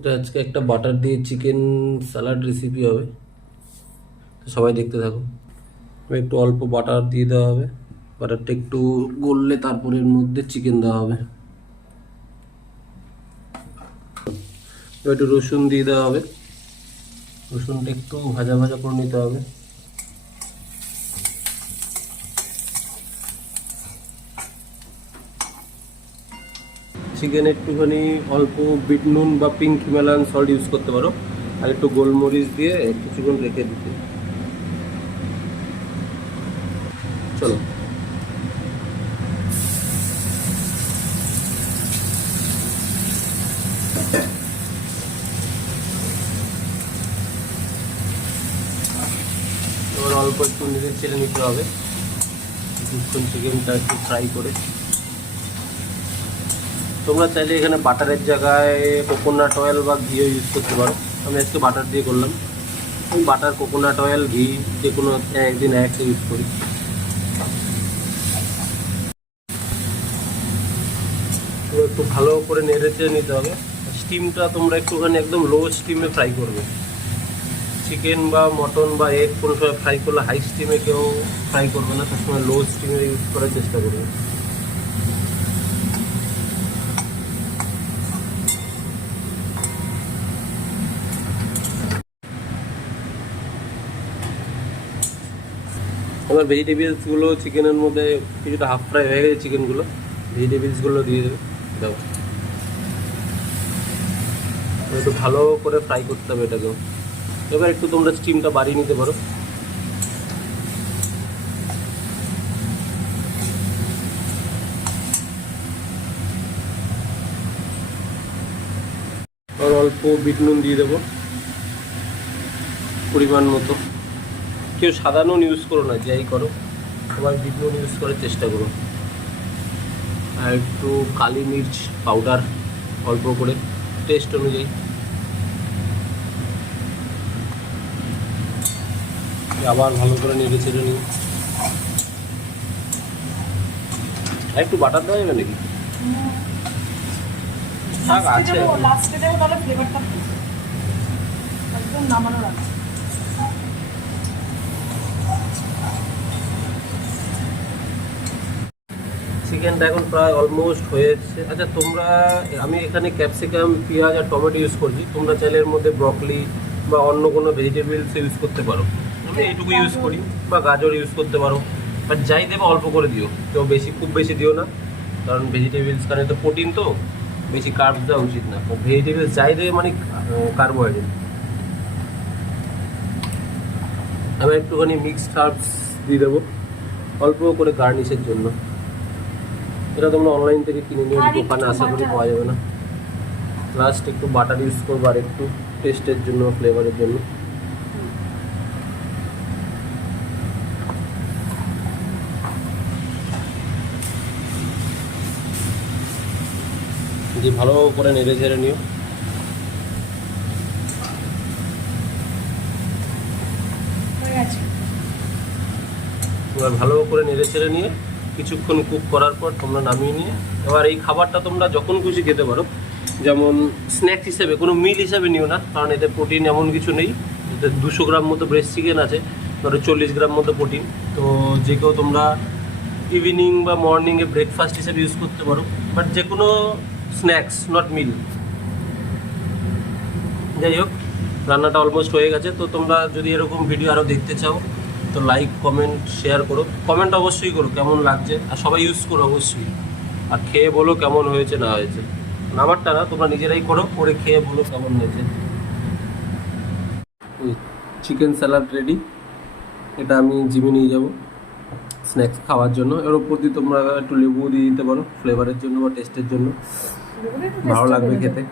এটা আজকে একটা বাটার দিয়ে চিকেন স্যালাড রেসিপি হবে, তো সবাই দেখতে থাকো। একটু অল্প বাটার দিয়ে দেওয়া হবে, বাটারটা একটু গললে তারপরে এর মধ্যে চিকেন দেওয়া হবে। এবার একটু রসুন দিয়ে দেওয়া হবে, রসুনটা একটু ভাজা ভাজা করে নিতে হবে। চিকেন একটুখানি অল্প বিট নুন বা পিঙ্ক হিমালয়ান সল্ট ইউজ করতে পারো, আর একটু গোলমরিচ দিয়ে কিছুক্ষণ রেখে দিতে। চলো, এবার অল্প একটু নেড়ে ছেড়ে নিতে হবে কিছুক্ষণ, চিকেনটা একটু ফ্রাই করে। তোমরা চাইলে এখানে বাটারের জায়গায় কোকোনাট অয়েল বা ঘিও ইউজ করতে পারো। আমি আজকে বাটার দিয়ে করলাম। ওই বাটার, কোকোনাট অয়েল, ঘি যে কোনো একদিন একটা ইউজ করি। এবার একটু ভালো করে নেড়ে চেড়ে নিতে হবে। স্টিমটা তোমরা একটুখানি একদম লো স্টিমে ফ্রাই করবে। চিকেন বা মটন বা এগ কোনো সময় ফ্রাই করলে হাই স্টিমে কেউ ফ্রাই করবে না, সবসময় লো স্টিমে ইউজ করার চেষ্টা করবে। এবার ভেজিটেবলসগুলো চিকেনের মধ্যে কিছুটা হাফ ফ্রাই হয়ে গেছে, চিকেনগুলো ভেজিটেবলসগুলো দিয়ে দেবে। দাও, একটু ভালো করে ফ্রাই করতে হবে এটাকেও। এবার একটু তোমরা স্টিমটা বাড়িয়ে নিতে পারো। আর অল্প বিট নুন দিয়ে দেবো পরিমাণ মতো। কেউ সাদা নুন ইউজ করো না, যাই করো সবাই বিট নুন ইউজ করার চেষ্টা করো। আর একটু কালি মির্চ পাউডার অল্প করে, টেস্ট অনুযায়ী। আবার ভালো করে নেড়ে ছেড়ে নিই। আর একটু বাটার দেওয়া যাবে নাকি? থাক, আছে। লাস্টে দেবো, তাহলে ফ্লেভারটা একদম নামানোর আছে। চিকেনটা এখন প্রায় অলমোস্ট হয়ে এসেছে। আচ্ছা তোমরা, আমি এখানে ক্যাপসিকাম, পেঁয়াজ আর টমেটো ইউজ করছি। তোমরা চাইলে এর মধ্যে ব্রকলি বা অন্য কোনো ভেজিটেবলস ইউজ করতে পারো। আমি এইটুকু ইউজ করি, বা গাজর ইউজ করতে পারো। বাট যাই দেবে অল্প করে দিও, তো বেশি, খুব বেশি দিও না, কারণ ভেজিটেবলস কারণে তো প্রোটিন, তো বেশি কার্বস দেওয়া উচিত না। ভেজিটেবলস যাই দেবে মানে কার্বোহাইড্রেট। আমি একটুখানি মিক্সড হার্বস দিয়ে দেবো অল্প করে গার্নিশের জন্য। এটা তোমরা অনলাইন থেকে কিনে নিও, দোকানে আশা করি পাওয়া যাবে না। লাস্ট একটু বাটার ইউজ করবো আর একটু টেস্টের জন্য, ফ্লেভারের জন্য। দিয়ে ভালো করে নেড়ে ঝেড়ে নিও। এবার ভালো করে নেড়ে ছেড়ে নিয়ে কিছুক্ষণ কুক করার পর তোমরা নামিয়ে নিয়ে, এবার এই খাবারটা তোমরা যখন খুশি খেতে পারো। যেমন স্ন্যাক্স হিসেবে, কোনো মিল হিসেবে নিও না, কারণ এতে প্রোটিন এমন কিছু নেই। এতে 200 গ্রাম মতো ব্রেস্ট চিকেন আছে, ধরো 40 গ্রাম মতো প্রোটিন। তো যে কেউ তোমরা ইভিনিং বা মর্নিংয়ে ব্রেকফাস্ট হিসেবে ইউজ করতে পারো, বাট যে কোনো স্ন্যাক্স, নট মিল। যাই হোক, রান্নাটা অলমোস্ট হয়ে গেছে। তো তোমরা যদি এরকম ভিডিও আরও দেখতে চাও, তো লাইক, কমেন্ট, শেয়ার করো। কমেন্ট অবশ্যই করো কেমন লাগছে, আর সবাই ইউজ করো অবশ্যই। আর খেয়ে বলো কেমন হয়েছে না হয়েছে। আমারটা না, তোমরা নিজেরাই করো, করে খেয়ে বলো কেমন হয়েছে। Chicken salad ready. এটা আমি জিমে নিয়ে যাব স্ন্যাক্স খাওয়ার জন্য। এর উপর দিয়ে তোমরা একটু লেবু দিয়ে দিতে পারো ফ্লেভারের জন্য বা টেস্টের জন্য, ভালো লাগবে খেতে।